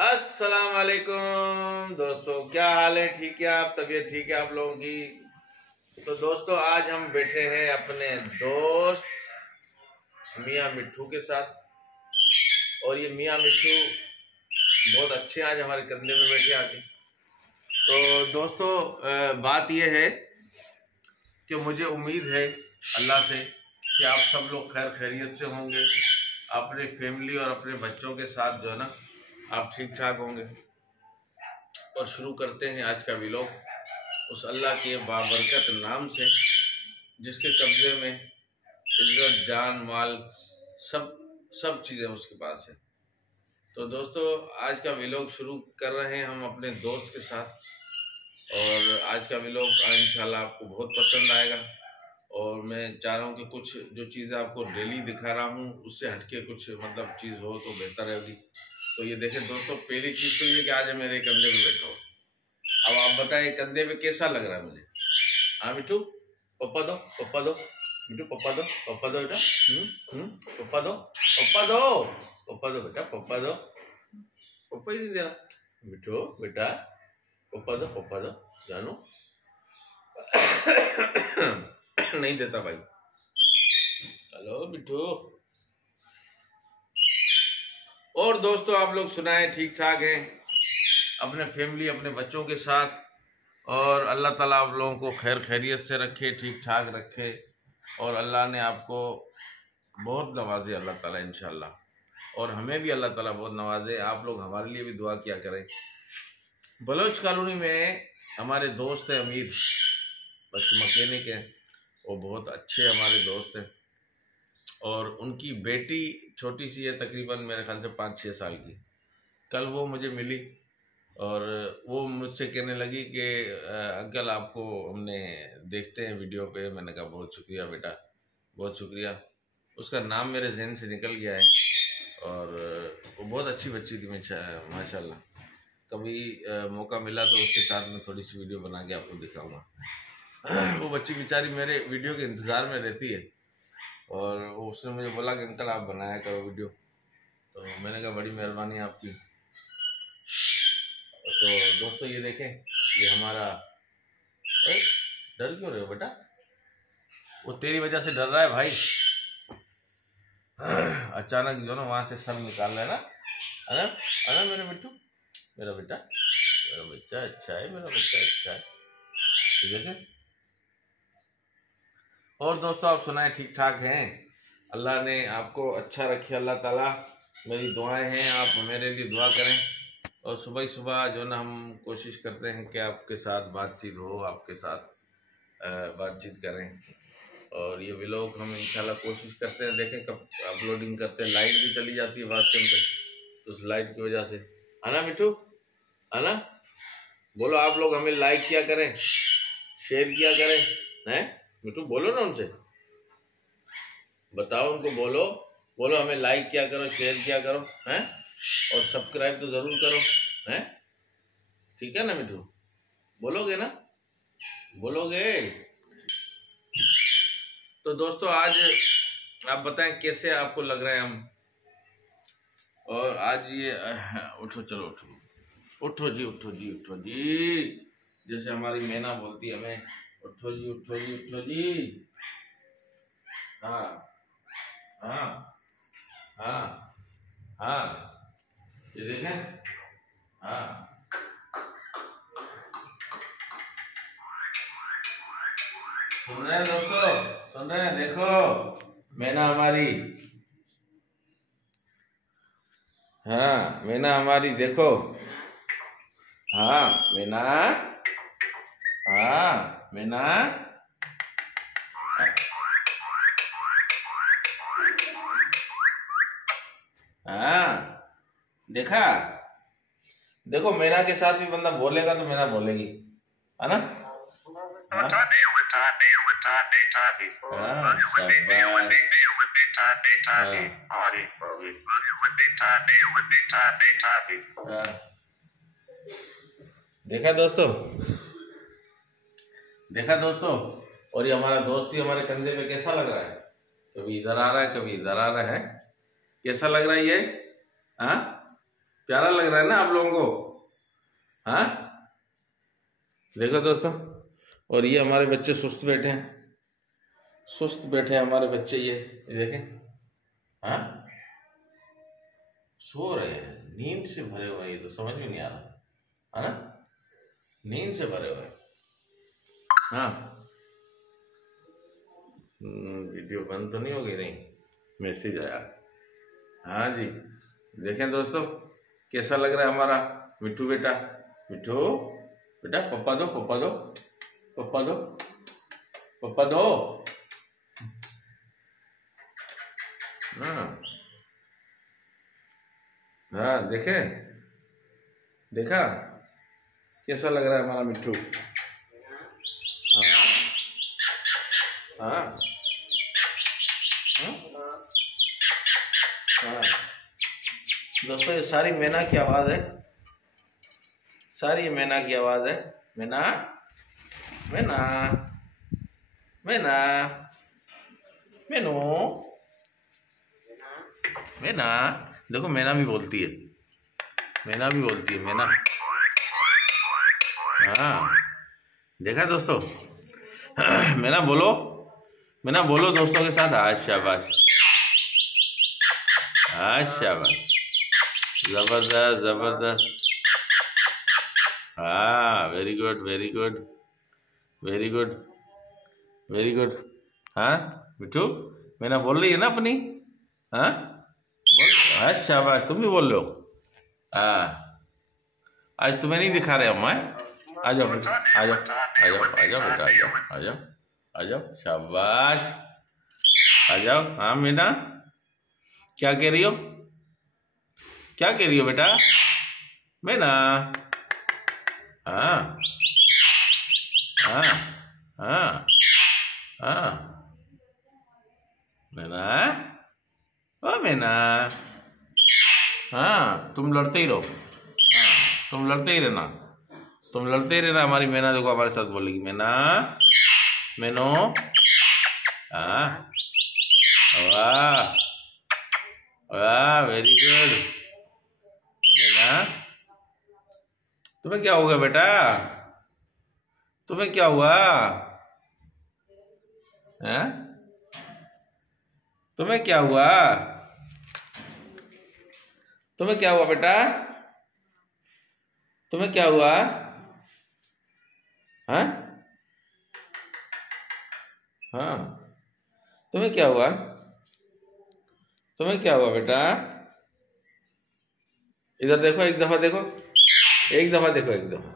अस्सलाम वालेकुम दोस्तों, क्या हाल है? ठीक है आप? तबीयत ठीक है आप लोगों की? तो दोस्तों आज हम बैठे हैं अपने दोस्त मियाँ मिट्ठू के साथ। और ये मियाँ मिट्ठू बहुत अच्छे आज हमारे कंधे में बैठे आके। तो दोस्तों बात ये है कि मुझे उम्मीद है अल्लाह से कि आप सब लोग खैर खैरियत से होंगे, अपने फैमिली और अपने बच्चों के साथ जो है ना आप ठीक ठाक होंगे। और शुरू करते हैं आज का व्लॉग उस अल्लाह के बाबरकत नाम से जिसके कब्जे में इज्जत जान माल सब सब चीज़ें उसके पास है। तो दोस्तों आज का व्लॉग शुरू कर रहे हैं हम अपने दोस्त के साथ। और आज का व्लॉग इंशाल्लाह आपको बहुत पसंद आएगा। और मैं चाह रहा हूँ कि कुछ जो चीज़ें आपको डेली दिखा रहा हूँ उससे हटके कुछ मतलब चीज़ हो तो बेहतर रहेगी। तो ये देखें दोस्तों, पहली चीज़ तो ये कि आज मेरे कंधे पे बैठा हो। अब आप बताएं कंधे पे कैसा लग रहा है मुझे? हाँ मिट्टू, पप्पा दो, पप्पा दो, मिट्टू पप्पा दो, पप्पा दो बेटा, पप्पा दो, पप्पा दो, पप्पा दो बेटा, पप्पा दो। पप्पा ही नहीं दे रहा मिट्टू बेटा, पप्पा दो, पप्पा दो जानू। नहीं देता भाई। हेलो मिट्टू। और दोस्तों आप लोग सुनाएं, ठीक ठाक हैं अपने फैमिली अपने बच्चों के साथ? और अल्लाह ताला आप लोगों को खैर खैरियत से रखे, ठीक ठाक रखे। और अल्लाह ने आपको बहुत नवाजे अल्लाह ताला इंशाल्लाह। और हमें भी अल्लाह ताला बहुत नवाजे। आप लोग हमारे लिए भी दुआ किया करें। बलोच कॉलोनी में हमारे दोस्त हैं अमीर, बस मकैनिक हैं, वो बहुत अच्छे हमारे दोस्त हैं। और उनकी बेटी छोटी सी है, तकरीबन मेरे ख्याल से 5-6 साल की। कल वो मुझे मिली और वो मुझसे कहने लगी कि अंकल आपको हमने देखते हैं वीडियो पे। मैंने कहा बहुत शुक्रिया बेटा, बहुत शुक्रिया। उसका नाम मेरे जहन से निकल गया है। और वो बहुत अच्छी बच्ची थी माशाल्लाह। कभी मौका मिला तो उसके साथ में थोड़ी सी वीडियो बना के आपको दिखाऊंगा। वो बच्ची बेचारी मेरे वीडियो के इंतज़ार में रहती है। और उसने मुझे बोला कि अंकल आप बनाया करो वीडियो। तो मैंने कहा बड़ी मेहरबानी आपकी। तो दोस्तों ये देखें, ये हमारा डर क्यों रहे हो बेटा? वो तेरी वजह से डर रहा है भाई। अचानक जो ना वहां से सर निकाल रहा है ना। अरे अरे मेरे मिट्टू, मेरा बेटा, मेरा बच्चा अच्छा है, मेरा बच्चा अच्छा है। ठीक है। और दोस्तों आप सुनाएं, ठीक ठाक हैं? अल्लाह ने आपको अच्छा रखे अल्लाह ताला। मेरी दुआएं हैं, आप मेरे लिए दुआ करें। और सुबह ही सुबह जो ना हम कोशिश करते हैं कि आपके साथ बातचीत हो, आपके साथ बातचीत करें। और ये व्लॉग हम इंशाल्लाह कोशिश करते हैं, देखें कब अपलोडिंग करते हैं। लाइट भी चली जाती है वाशरूम पे, तो उस लाइट की वजह से। आना मिठू, आना। बोलो आप लोग हमें लाइक किया करें, शेयर किया करें। हैं मिठू, बोलो ना उनसे, बताओ उनको, बोलो बोलो हमें लाइक किया करो, शेयर किया करो, हैं, और सब्सक्राइब तो जरूर करो, हैं। ठीक है ना मिठू? बोलोगे ना? बोलोगे? तो दोस्तों आज आप बताएं कैसे आपको लग रहा है हम। और आज ये उठो, चलो उठो, उठो जी, उठो जी, उठो जी। जैसे हमारी मैना बोलती है हमें, उठो जी, उठो जी, उठो जी। हाँ हाँ हाँ हाँ, ये देखें। हाँ सुन रहे हैं दोस्तों, सुन रहे हैं? देखो मैना हमारी, हाँ मैना हमारी देखो। हाँ मैना, हाँ मैना। हाँ देखा, देखो मैना के साथ भी बंदा बोलेगा तो मैना बोलेगी, है ना? हाँ? देखा दोस्तों, देखा दोस्तों। और ये हमारा दोस्त भी हमारे कंधे पे कैसा लग रहा है? कभी इधर आ रहा है, कभी इधर आ रहा है। कैसा लग रहा है ये? हाँ प्यारा लग रहा है ना आप लोगों को? हाँ, देखो दोस्तों। और ये हमारे बच्चे सुस्त बैठे हैं, सुस्त बैठे हैं हमारे बच्चे, ये देखें। हाँ, सो रहे हैं, नींद से भरे हुए हैं। ये तो समझ में नहीं आ रहा है ना, नींद से भरे हुए हैं। हाँ, वीडियो बंद तो नहीं होगी? नहीं, मैसेज आया। हाँ जी, देखें दोस्तों कैसा लग रहा है हमारा मिट्टू बेटा। मिट्टू बेटा, पप्पा दो, पप्पा दो, पप्पा दो, पप्पा दो। हाँ हाँ, देखे, देखा कैसा लग रहा है हमारा मिट्टू। हाँ हाँ हाँ दोस्तों, ये सारी मैना की आवाज़ है, सारी मैना की आवाज़ है। मैना, मैना, मैना, मैनू, मैना। देखो मैना भी बोलती है, मैना भी बोलती है, मैना। हाँ, देखा दोस्तों? मैना बोलो, मैना बोलो दोस्तों के साथ। आज शाबाश, आज शाबाश, जबरदस्त जबरदस्त। हाँ, very good, very good, very good, very good. हाँ मिठू, मैना बोल रही है ना अपनी। हाँ बोल, हाँ शाबाश, तुम भी बोल रहे हो। हाँ, आज तुम्हें नहीं दिखा रहे हम। आ जाओ बेटा, आ जाओ, आ जाओ, आ जाओ बेटा, आ जाओ, आ जाओ, आ जाओ, शाबाश, आ जाओ। हाँ मीना, क्या कह रही हो? क्या कह रही हो बेटा? मीना, हाँ हाँ हाँ हाँ, मीना, ओ मीना। हाँ, तुम लड़ते ही रहो। हाँ, तुम लड़ते ही रहना, तुम लड़ते ही रहना। हमारी मैना देखो हमारे साथ बोलेगी, मैना, मैनो। हाँ, वाह वाह, वेरी गुड। मैना, तुम्हें क्या होगा बेटा? तुम्हें क्या हुआ? हैं? तुम्हें क्या हुआ? तुम्हें क्या हुआ बेटा? तुम्हें क्या हुआ? हाँ हाँ, तुम्हें क्या हुआ? तुम्हें क्या हुआ बेटा? इधर देखो, एक दफा देखो, एक दफा देखो, एक दफा।